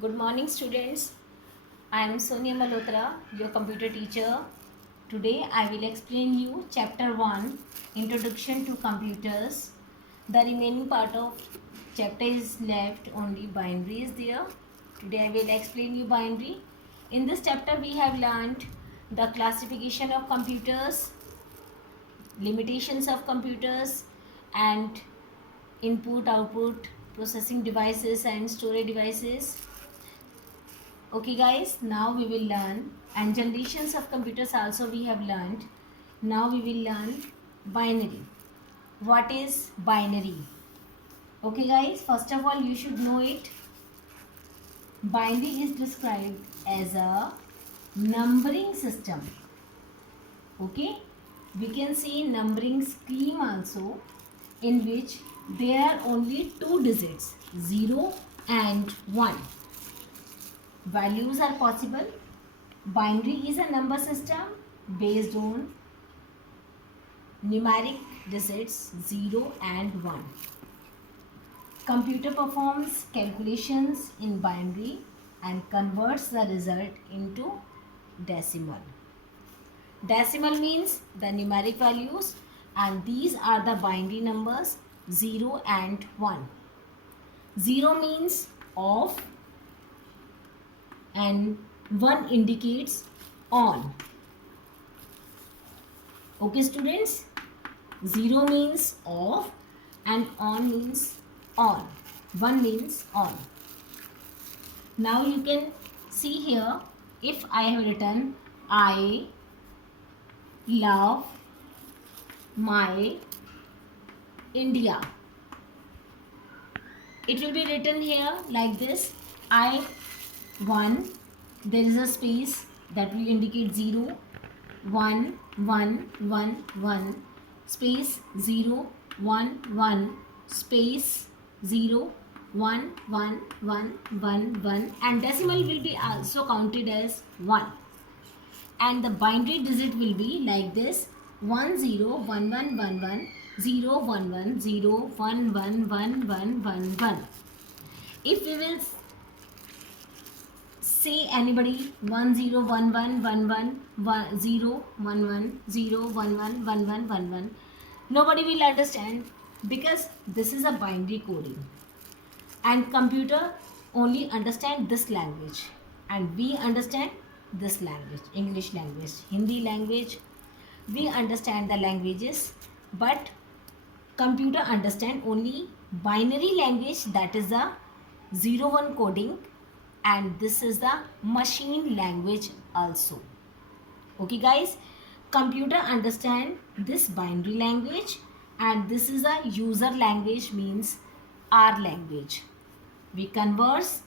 Good morning, students. I am Sonia Malhotra, your computer teacher. Today I will explain you chapter 1, Introduction to Computers. The remaining part of chapter is left, only binary is there. Today I will explain you binary. In this chapter we have learned the classification of computers, limitations of computers, and input, output, processing devices and storage devices. Okay guys, now we will learn, and generations of computers also we have learned. Now we will learn binary. What is binary? Okay guys, first of all you should know it. Binary is described as a numbering system. Okay, we can see numbering scheme also, in which there are only two digits, 0 and 1. Values are possible. Binary is a number system based on numeric digits 0 and 1. Computer performs calculations in binary and converts the result into decimal. Decimal means the numeric values, and these are the binary numbers 0 and 1. 0 means off and 1 indicates on. Okay students, 0 means off and on means on. 1 means on. Now you can see here, if I have written I love my India, it will be written here like this. I 1, there is a space that will indicate 0, 1, 1, 1, 1, space 0, 1, 1, space 0, 1, 1, 1, 1, 1, and decimal will be also counted as 1. And the binary digit will be like this: 1 0 1 1 1 1 0 1 1 0 1 1 1 1 1 1. If we will say anybody 1 0 1 1 1 1 0 1 1 0 1 1 1 1 1 1, nobody will understand, because this is a binary coding, and computer only understand this language, and we understand this language, English language, Hindi language. We understand the languages, but computer understand only binary language, that is the 0 1 coding, and this is the machine language also. Okay guys, computer understand this binary language, and this is a user language, means our language. We converse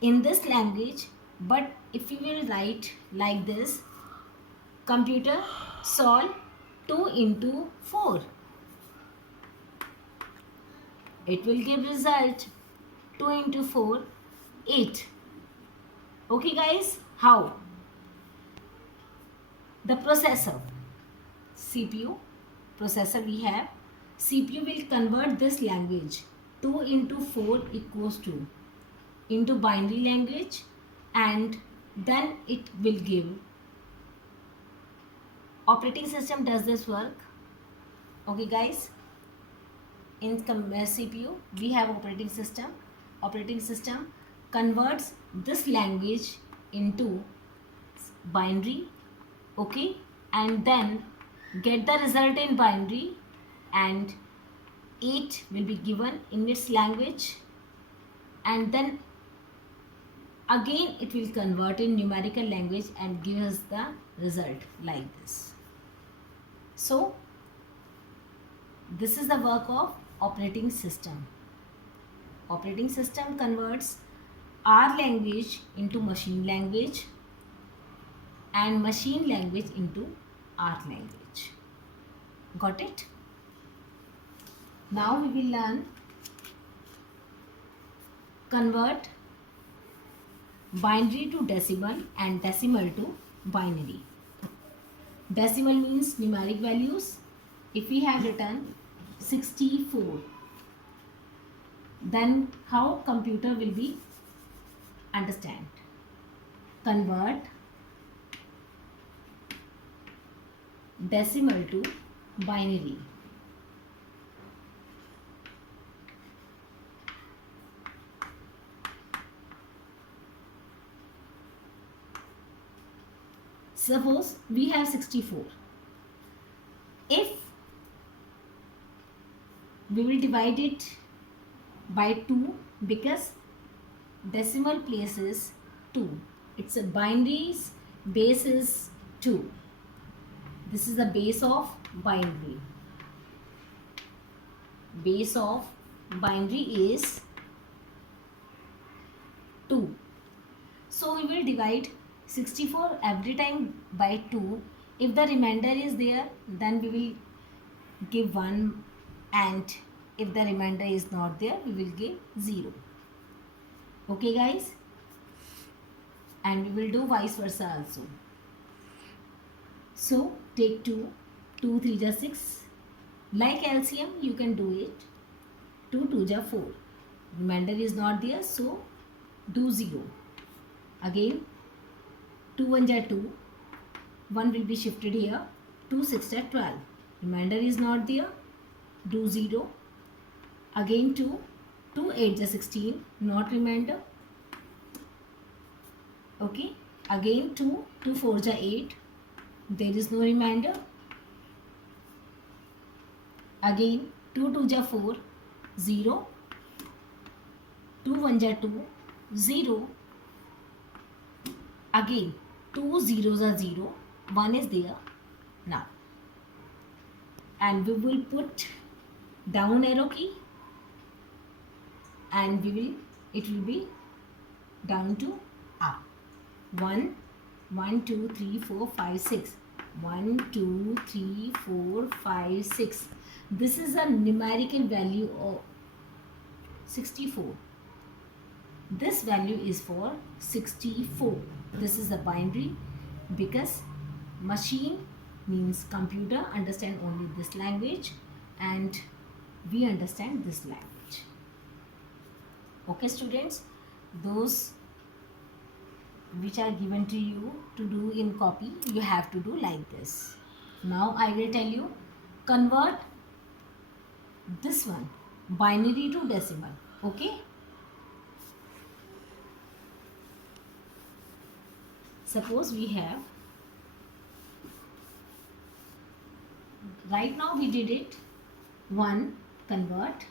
in this language, but if you will write like this: computer solve 2 into 4, it will give result 2 into 4 8. Okay guys, how? The processor, CPU, processor we have, CPU will convert this language 2 into 4 equals to into binary language, and then it will give. Operating system does this work. Okay guys, in CPU we have operating system. Operating system converts this language into binary, okay, and then get the result in binary, and 8 will be given in its language, and then again it will convert in numerical language and give us the result like this. So this is the work of operating system. Operating system converts our language into machine language, and machine language into our language. Got it? Now we will learn convert binary to decimal and decimal to binary. Decimal means numeric values. If we have written 64, then how computer will be Understand. Convert decimal to binary. Suppose we have 64. If we will divide it by 2 because decimal place is 2. It's a binary's base is 2. This is the base of binary. Base of binary is 2. So we will divide 64 every time by 2. If the remainder is there, then we will give 1, and if the remainder is not there, we will give 0. Okay guys? And we will do vice versa also. So take 2, 2 3 ja 6. Like LCM, you can do it. 2 2 ja 4. Remainder is not there, so do 0. Again 2 1 ja 2. 1 will be shifted here. 2 6 ja 12. Remainder is not there. Do 0. Again 2. 2 8 ja 16. Not remainder. Okay. Again 2. 2 4 ja 8. There is no remainder. Again 2 2 ja 4. 0. 2 1 ja 2. 0. Again 2 zeros are 0. 1 is there now. And we will put down arrow key, and it will be down to up. 1 1 2 3 4 5 6. 1 2 3 4 5 6. This is a numerical value of 64. This value is for 64. This is a binary because machine means computer understand only this language, and we understand this language. Okay students, those which are given to you to do in copy, you have to do like this. Now I will tell you, convert this one binary to decimal. Okay, suppose we have, right now we did it, 1 convert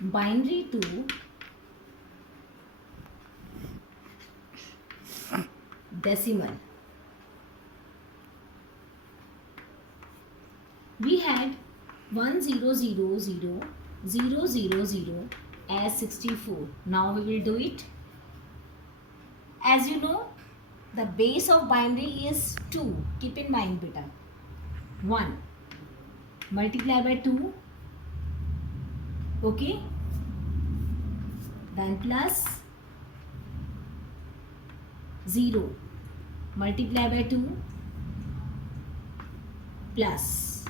binary to decimal. We had 10000000 as 64. Now we will do it. As you know, the base of binary is 2. Keep in mind beta. 1 multiply by 2. Okay. Then plus 0 multiply by 2 plus.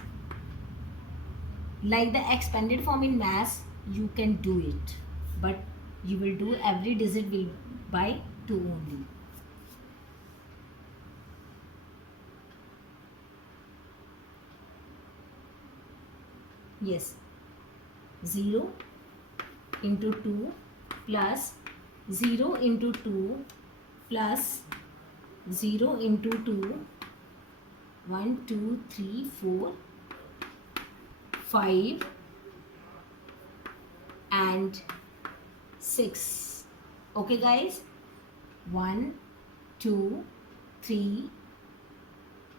Like the expanded form in maths, you can do it, but you will do every digit will by 2 only. Yes, 0 into 2 plus 0 into 2 plus 0 into 2, 1 2 3 4 5 and 6. Okay guys, 1 2 3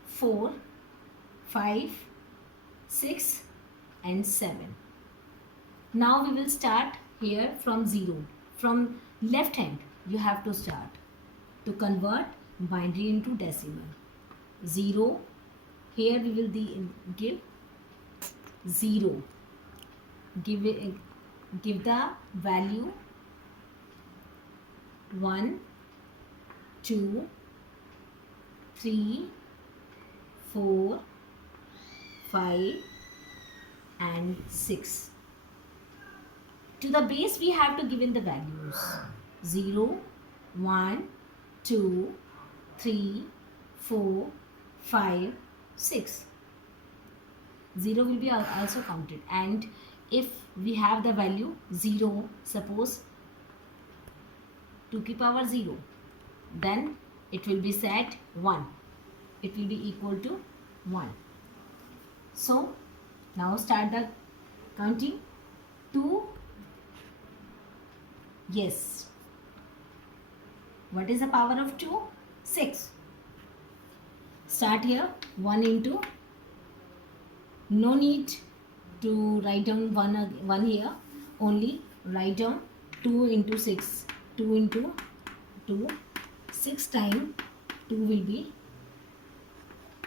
4 5 6 and 7. Now we will start here from 0. From left hand you have to start to convert binary into decimal. 0, here we will give 0. Give the value 1 2 3 4 5 and 6. To the base we have to give in the values 0, 1, 2, 3, 4, 5, 6. 0 will be also counted, and if we have the value 0, suppose 2 की power 0, then it will be set 1. It will be equal to 1. So now start the counting. 2. Yes. What is the power of 2? 6. Start here. 1 into. No need to write down 1 here. Only write down 2 into 6. 2 into 2. 6 times 2 will be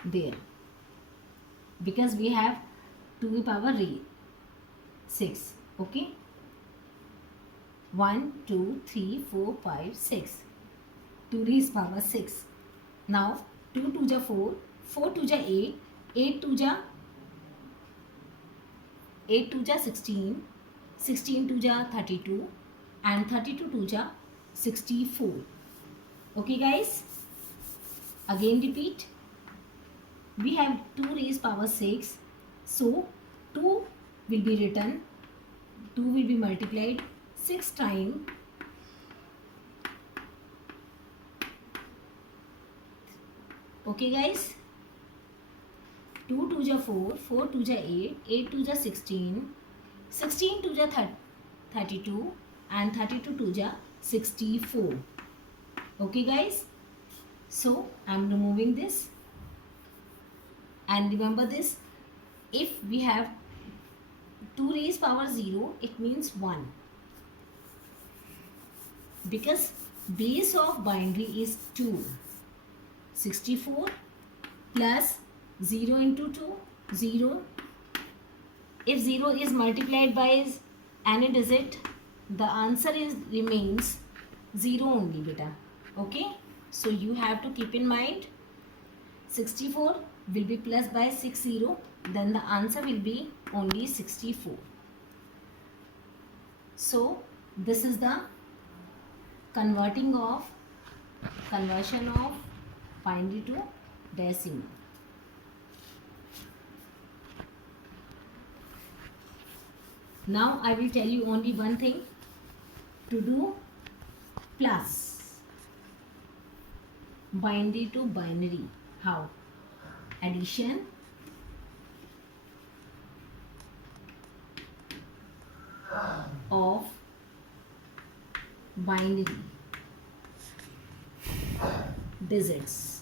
there. Because we have 2 to the power 6. Okay. 1, 2, 3, 4, 5, 6. 2 raised power 6. Now 2 to the 4, 4 to the 8, 8 to the 16, 16 to the 32, and 32 to the 64. Okay guys, again repeat. We have 2 raised power 6, so 2 will be written, 2 will be multiplied 6 times. Okay guys, 2 to the 4, 4 to the 8, 8 to the 16, 16 to the 32, and 32 to the 64. Okay guys, so I am removing this, and remember this, if we have 2 raised power 0, it means 1, because base of binary is 2. 64 plus 0 into 2, 0. If 0 is multiplied by any digit, the answer remains 0 only, beta. Okay, so you have to keep in mind 64 will be plus by 60, then the answer will be only 64. So this is the conversion of binary to decimal. Now I will tell you only one thing to do. Plus binary to binary. How? Addition of binary digits.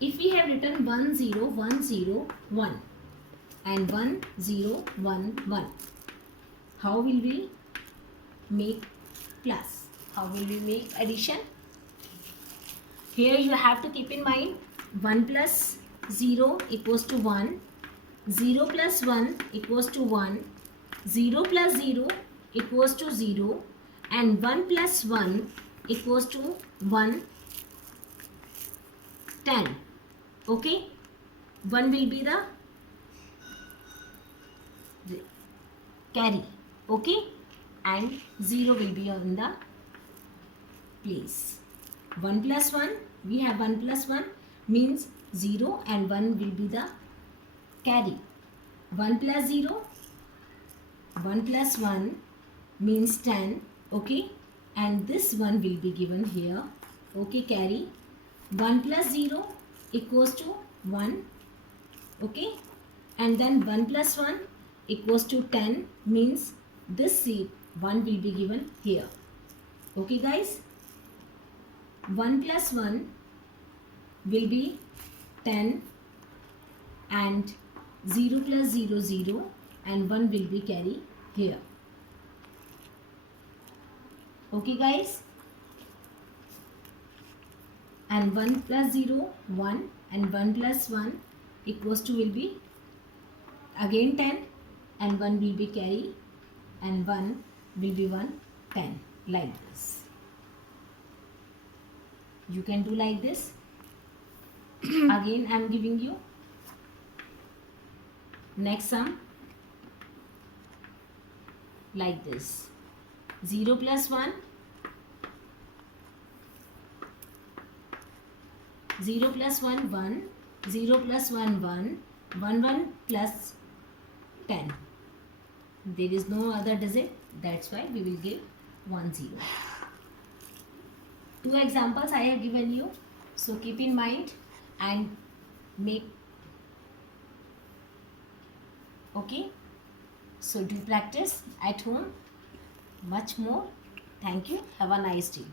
If we have written 1 0 1 0 1 and 1 0 1 1, how will we make plus? How will we make addition? Here you have to keep in mind 1 plus 0 equals to 1, 0 plus 1 equals to 1, 0 plus 0 equals to 0, and 1 plus 1 equals to 1, 10. Okay, 1 will be the carry, okay, and 0 will be on the place. 1 plus 1, we have 1 plus 1 means 0, and 1 will be the carry. 1 plus 0, 1 plus 1 means 10, okay, and this 1 will be given here, okay, carry. 1 plus 0 equals to 1, okay, and then 1 plus 1 equals to 10 means this 1 will be given here. Okay guys, 1 plus 1 will be 10, and 0 plus 0 0, and 1 will be carry here. Okay guys, and 1 plus 0 1, and 1 plus 1 equals to will be again 10, and 1 will be carry, and 1 will be 1 10, like this. You can do like this. Again I am giving you Next sum, like this. 0 plus 1, 0 plus 1, 1, 0 plus 1, 1, 1, 1 plus 10. There is no other digit, that's why we will give 1, 0. Two examples I have given you, so keep in mind and make. Okay, so do practice at home much more. Thank you. Have a nice day.